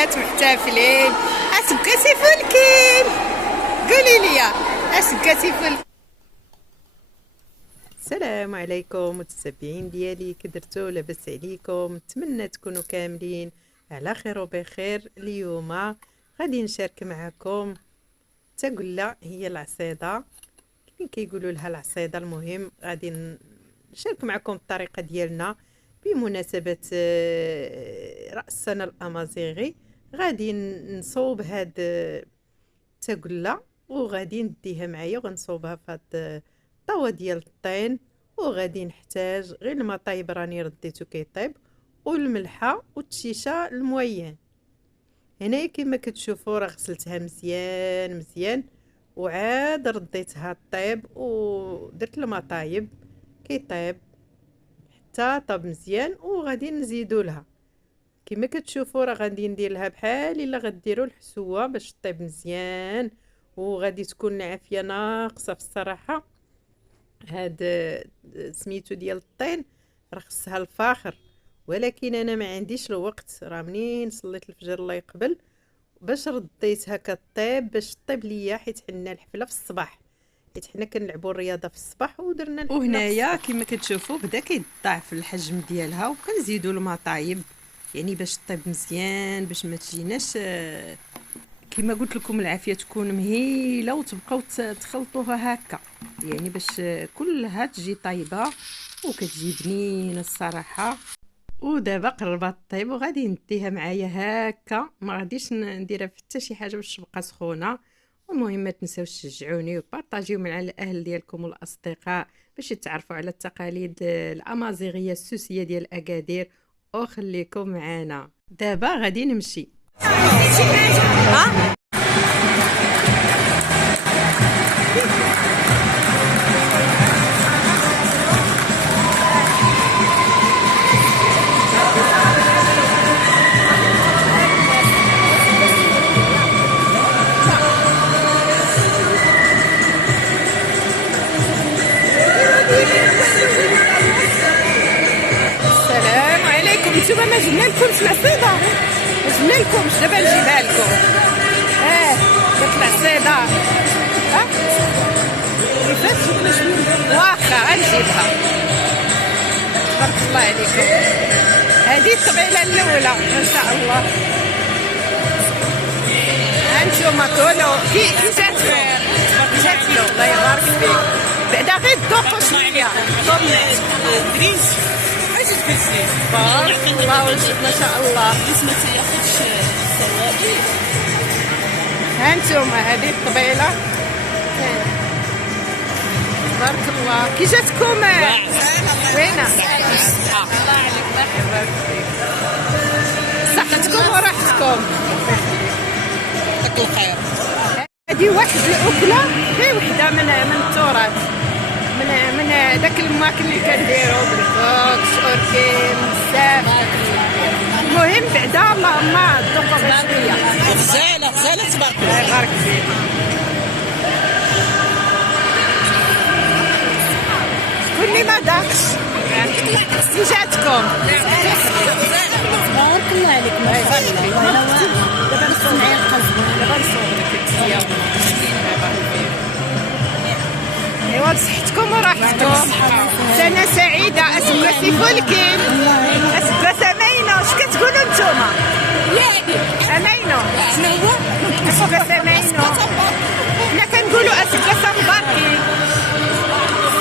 البنات محتفلين. اش بكيتي فولكين؟ قولي لي اش بكيتي فولكين؟ السلام عليكم متتبعين ديالي، كي درتو؟ لاباس عليكم؟ نتمنى تكونوا كاملين على خير وبخير. اليوم غادي نشارك معكم تاقله، هي العصيده كيف كيقولوا لها العصيده. المهم غادي نشارك معكم الطريقه ديالنا بمناسبه راس السنه الامازيغي. غادي نصوب هاد تاقله وغادي نديها معايا وغنصوبها في هاد الطاوه ديال الطين، وغادي نحتاج غير الماء طايب راني رديته كيطيب، والملحه والتشيشه الموين. هنايا كما كتشوفوا راه غسلتها مزيان مزيان وعاد رديتها طيب ودرت الماء طايب كيطيب حتى طاب مزيان، وغادي نزيدوا لها كما كتشوفوا راه غادي ندير لها بحال الا غديروا الحسوه باش طيب مزيان، وغادي تكون العافيه ناقصه في الصراحه. هاد سميتو ديال الطين راه خصها الفاخر، ولكن انا ما عنديش الوقت. راه منين صليت الفجر الله يقبل باش رديتها كطيب باش طيب ليا، حيت حنا الحفله في الصباح، حيت حنا كنلعبوا الرياضه في الصباح ودرنا الحفله. وهنايا كما كتشوفوا بدا كيضاعف الحجم ديالها، وكنزيدوا الماء طايب يعني باش طيب مزيان، باش ما تجيناش كما قلت لكم العافيه تكون مهيله، وتبقاو تخلطوها هكا يعني باش كلها تجي طايبه وكتجي بنينه الصراحه. ودابا قربت طيب وغادي نديها معايا هكا، ما غاديش نديرها في حتى شي حاجه باش تبقى سخونه. المهم ما تنساوش تشجعوني وبارطاجيو مع الاهل ديالكم والاصدقاء باش يتعرفوا على التقاليد الامازيغيه السوسيه ديال اكادير. وخليكم معنا دابا غادي نمشي. السلام عليكم. نتوما ما جبنا لكمش العصيده، ما جبنا لكمش، دابا نجيبها لكم. داك العصيده كيفاش جبنا شويه واخا غنجيبها. تبارك الله عليكم. هذه الطبيله الاولى ما شاء الله. هانتوما كلوا كي جاتكم الله يبارك فيك. بعدا غير ذوقوا شويه دريس اش تكسي بارك الله ما شاء الله. بس ما تاخذش السوائل. هانتوما هذه الطبيله تبارك الله. كي جاتكم؟ وينه الله عليك الله يبارك فيك. صحتكم وراحتكم يعطيك الخير. هذه واحد الاكله غير وحده من التراث، من داك الماكل اللي كنديرو بالفوكس اوركين بزاف. المهم بعدا اللهم ذوقوا غير شويه. غزاله غزاله تبارك الله يبارك فيك. كل ما داكش كي جاتكم؟ بارك الله عليك ما شاء الله. دابا نسمعي القلب دابا نصوبك ايوا بصحتكم وراحتكم. سنه سعيده. اسمك سي فولكين، اسمك سمينه. اش كتقولوا نتوما؟ امينو. شنو هو اسمك سمينو؟ حنا كنقولوا اسمك سمباركي.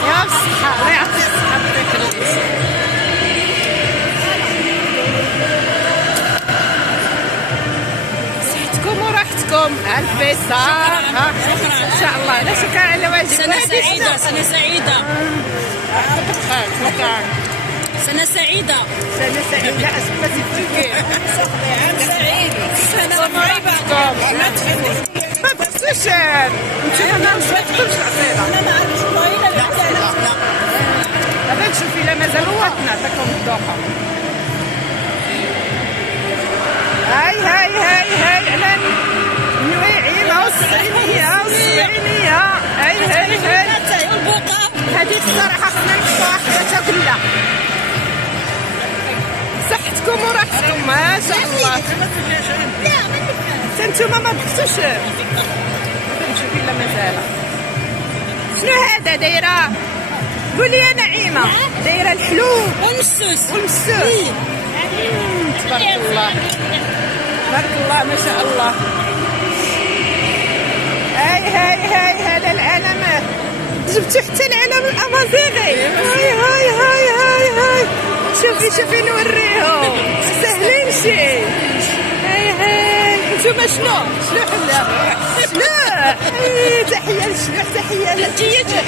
يا بصحه الله يعطيك الصحه ويخليك. وراحتكم الف يسار. ان شاء الله. لا شكرا على واجب. سنه سعيده. سنه سعيده. سنه سعيده. سنه سعيده. اسمك سيفولكين. عام سعيد. سنه طيبه. ما تنسوش نتوما ما نسيتكمش العصيده. انا ما عرفتش والله. لا دابا نشوف الا مازال وطنا نعطيكم الذوقه. هاي هاي هاي هاي على النويعيمه والصعيديه والسبعينيه. هاي هاي هاي هذه الصراحه خصنا نحطوها حتى كلها. صحتكم وراحتكم ما شاء الله. حتى نتوما ما بقيتوش نشوف الا مازال. شنو هذا دايره؟ قولي يا نعيمه. دايره الحلو والمسوس تبارك الله تبارك الله ما شاء الله. هاي هذا العلم جبتو حتى العلم الامازيغي. هاي شوفي نوريهم سهلين شي. هاي نتوما شنو حلا شلوح. تحيه للشلوح تحيه للجيجه.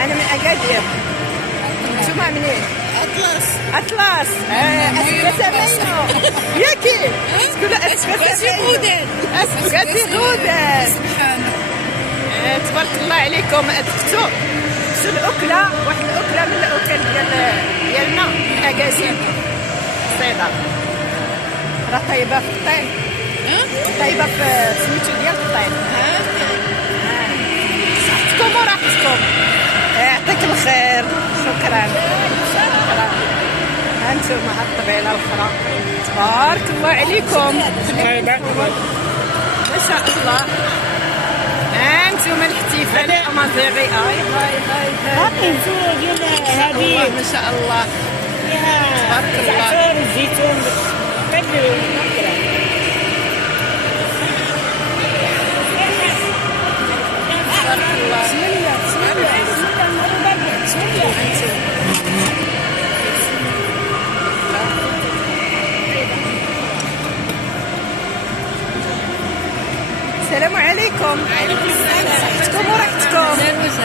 انا من اكادير. نتوما منين؟ اطلس. اسكاسا باينو ياكي تقولوا اسكاسا غودان. تبارك الله عليكم. ادكتو شو الاكله؟ واحد الاكله من الاكل ديالنا اكادير صيدا راه طايبه في الطين. طايبه في سميتو ديال الطين. صحتكم وراحتكم. يعطيك الخير. شكرا. هانتوما هاد الطبيله الاخرى تبارك الله عليكم ما شاء الله. هانتوما الاحتفال الامازيغي. هاي ما شاء الله تبارك الله. الزيتون السلام عليكم. صحتكم وراحتكم.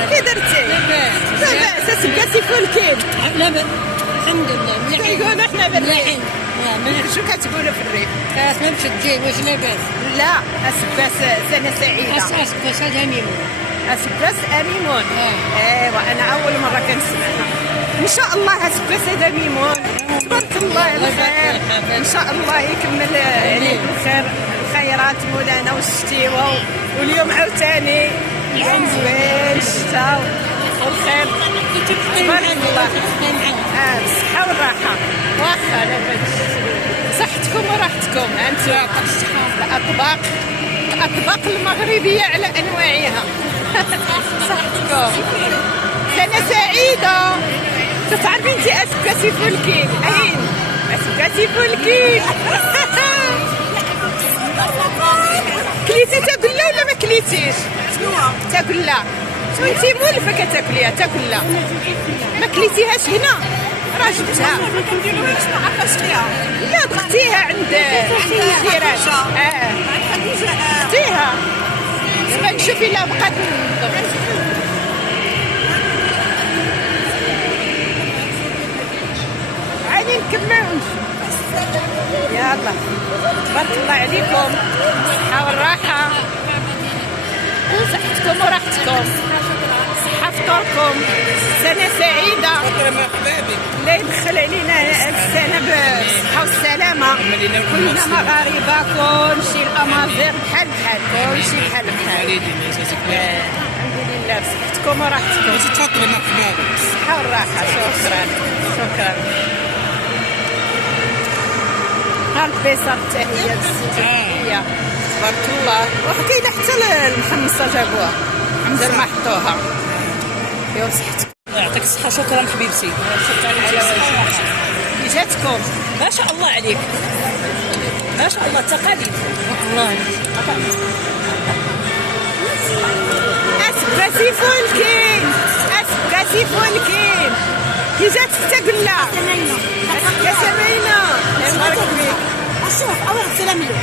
كي درتي؟ لاباس. اسبقاتي فولكين؟ لاباس الحمد لله. كيقولوا حنا بالريف. شو كتقولوا في الريف؟ خاصنا مشدين واش لاباس؟ لا اسباس سنه سعيده. اسباس هذا ميمون. اسباس اميمون. ايوا انا اول مره كنسمعها. ان شاء الله اسباس هذا ميمون. تبارك الله على الخير. ان شاء الله يكمل عليك الخير الخيرات مولانا والشتيوه. واليوم عاوتاني يوم زوين الشتا والخير. تبارك الله. بالصحه والراحه. واخا لاباس. صحتكم وراحتكم. انتم الاطباق المغربيه على انواعها. صحتكم. سنه سعيده. تعرفين انت اسكاسي فولكين؟ اين اسكاسي فولكين؟ كليتي تاكله ولا ما كليتيش؟ شنو تاكله؟ وانت مولفه كتاكليها تاكله ما كليتيهاش هنا؟ راه جبتها. ما كنديروهاش ما عرفتش فيها. لا دختيها عند الجيران. دختيها. دابا نشوف الا بقات عادي نكمل ونشوف. يلا تبارك الله عليكم. الصحة والراحة. صحتكم وراحتكم. صحة فطوركم. سنة سعيدة. الله يدخل علينا السنة بالصحة والسلامة. كلنا مغاربة. كلشي الأمازيغ بحال كلشي بحال. الحمد لله بصحتكم وراحتكم. الصحة والراحة. شكرا. البيصر التحية للسيدة. تبارك الله. وكاينه حتى المحمصة جابوها مازال ما حطوها. يا صحتك. يعطيك الصحة. شكرا حبيبتي. كي جاتكم؟ ما شاء الله عليك. ما شاء الله التقاليد والله. اسباسي فولكين. كي جاتك تاكلنا؟ كسمينا. بارك فيك. شوف اول سلام له.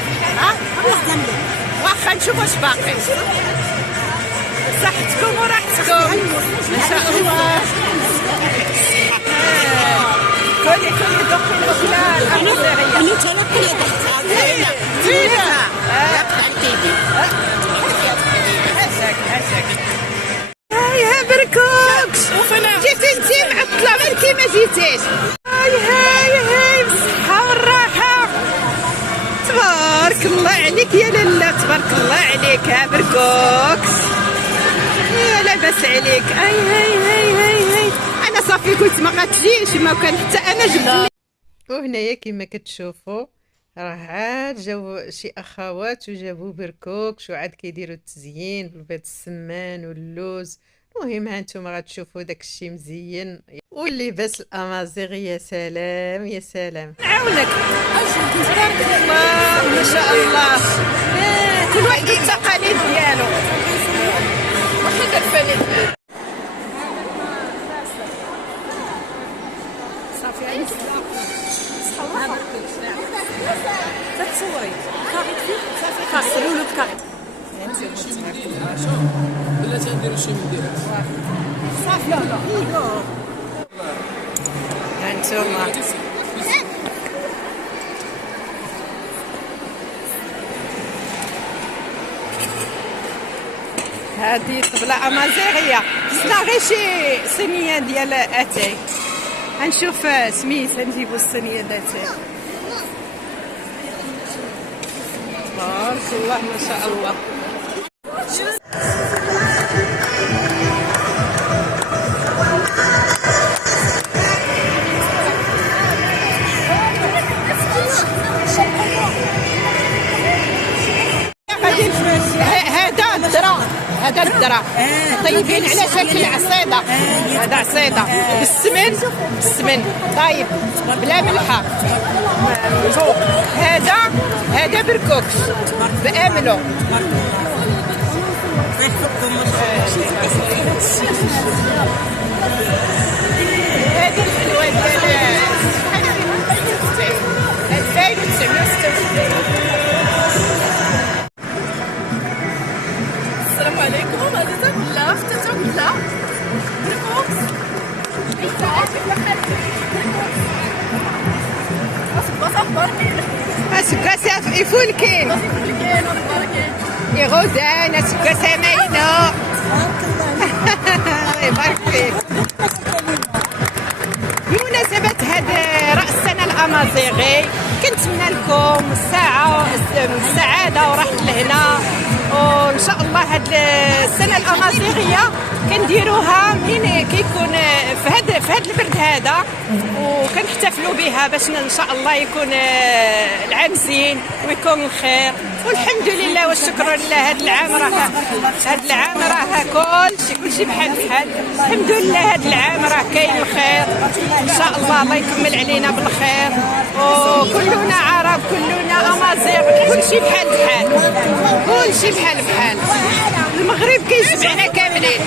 واخا نشوف واش باقي. صحتكم وراحتكم. ما شاء الله. كلي ذوقي الاكله الامازيغيه. انا تنقل تحت فيها. هاي بركوكس. جيتي انتي معطله مالكي ما جيتيش. هاي بالصحه والراحه. تبارك الله عليك يا لاله. تبارك الله عليك. ها بركوكس. يا لاباس عليك. هاي انا صافي قلت ما غاتجيش. ما كان حتى انا جبت وهنايا كما كتشوفوا راه عاد جاو شي اخوات وجابوا بركوكش وعاد كيديروا التزيين بالبيض السمان واللوز. المهم ها نتوما غتشوفوا داكشي مزيان واللباس الامازيغي. يا سلام يا سلام. نعاونك تبارك الله ما شاء الله. كل واحد التقاليد ديالو. وحنا الفنان صافي عندك تتصوري كاريت فيه صافي كسروا له الكاريت بلا تنديروا شي مدير صافي لا هانتوما هذه طبلة أمازيغية. خصنا غير شي صينية ديال أتاي. غنشوف سميت نجيبو الصينية ديال أتاي. تبارك الله ما شاء الله. هذا الدرا طيبين على شكل عصيده. هذا عصيده بالسمن طيب بلا ملحه. هذا بركوكش باملو. هذه الحلوه ديال 2966. السلام عليكم. هذه تاكلها حتى تاكلها بركوكس. سكاسة يفولكين يغودان سكاسة ماينة. الله يبارك فيك. بمناسبة هذا رأس السنة الأمازيغي كنتمنى لكم السعادة وراحة الهنا. وإن شاء الله هاد السنة الأمازيغية كنديروها منين كيكون في هاد البرد هذا وكنحتفلوا بها باش ان شاء الله يكون العام زين ويكون الخير. والحمد لله والشكر لله. هاد العام راه كلشي بحال الحمد لله. هاد العام راه كاين الخير ان شاء الله يكمل علينا بالخير. وكلنا عرب كلنا امازيغ كلشي بحال المغرب كيجمعنا كاملين.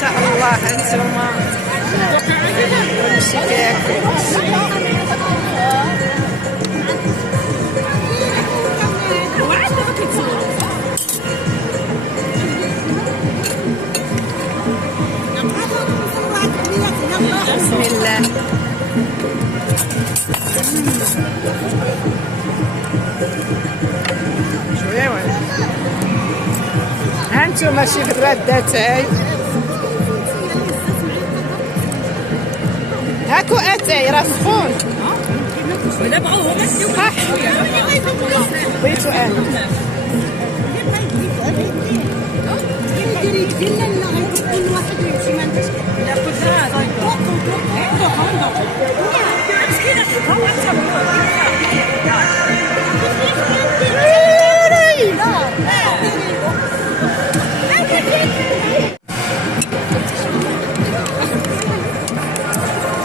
شاء الله هانتوما كلشي كياكل. بسم الله. شويه وين هانتوما شي براد تاعي هاكو اتاي راه سخون. صح بغيتو انا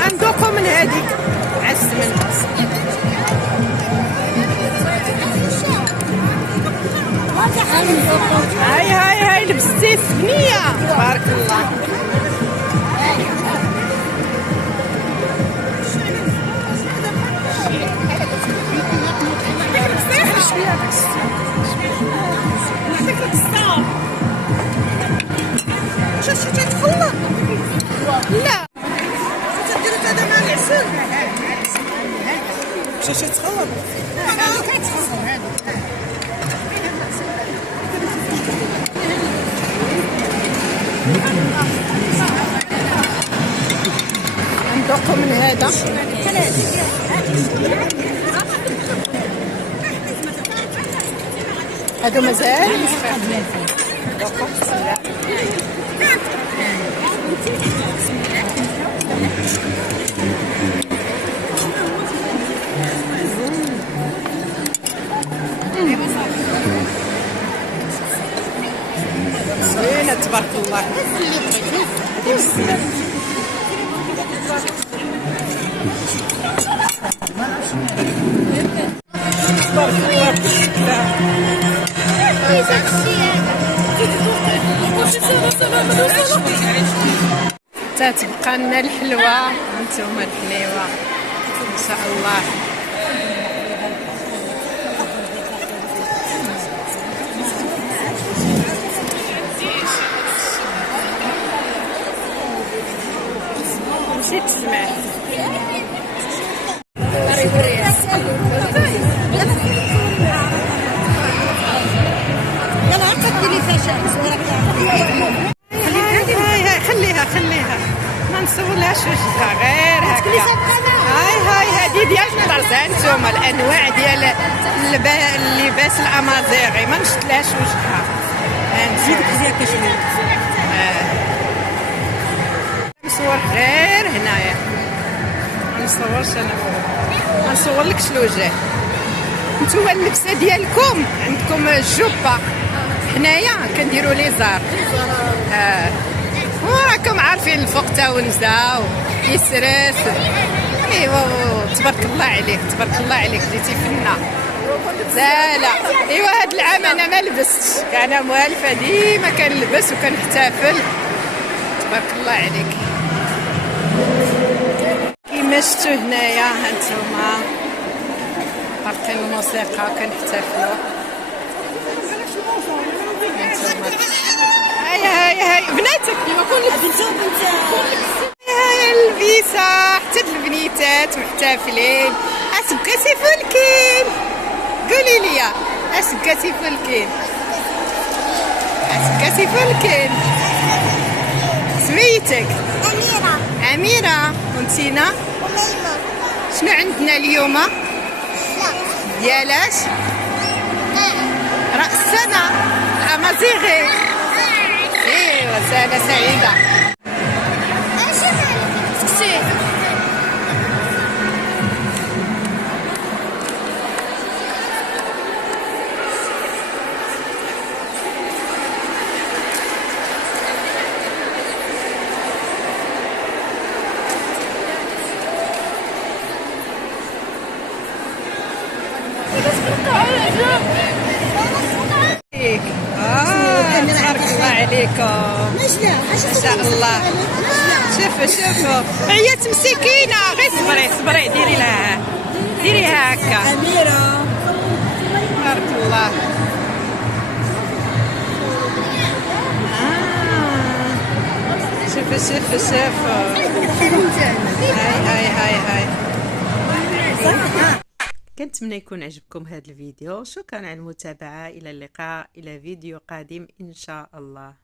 غندوقو من هذيك عالسمن. هاي لبستي سمية تبارك الله. لا شاشة تخلط ندوقو من هذا. هادو مازال ندوقو. بسم الله. زوينة تبارك الله. هادي بالسمن. تبارك الله بالشكل. تتبقى لنا الحلوى. هانتوما الحليوة ان شاء الله. نسيت السماح. خليها ما نصورلهاش وجهها غير هكا. هاي هادي ديال الطرز. هانتوما الانواع ديال اللباس الامازيغي ما نشدلهاش وجهها. هانتوما نصور غير هنايا. ما نصورش انا ما نصورلكش الوجه. نتوما اللبسه ديالكم عندكم الجوبه، حنايا كنديروا ليزار. وراكم عارفين الفوق تاونزا ويسرس. ايوا تبارك الله عليك تبارك الله عليك جيتي فينا زاله. ايوا هاد العام انا ما لبستش، انا موالفه ديما كنلبس وكنحتفل. تبارك الله عليك. كيما شفتوا هنايا هانتوما باقي الموسيقى كنحتفلوا. هانتوما هاي بناتك كيما كل هاي البيسة حتى البنيتات محتفلين. اسبكاتي فولكين قولي لي اسبكاتي فولكين. اسبكاتي فولكين. سميتك؟ أميرة. وانتينا؟ شنو عندنا اليوم؟ ديالاش؟ رأس السنة الأمازيغي. ايوا سنة سعيدة. تبارك الله عليكم. شاء الله. شوفوا عيات مسكينه، غير صبري ديريها هكا. أميرة بارك الله. شوفوا هاي كنتمنى يكون عجبكم هذا الفيديو. شكرا على المتابعة، الى اللقاء، الى فيديو قادم ان شاء الله.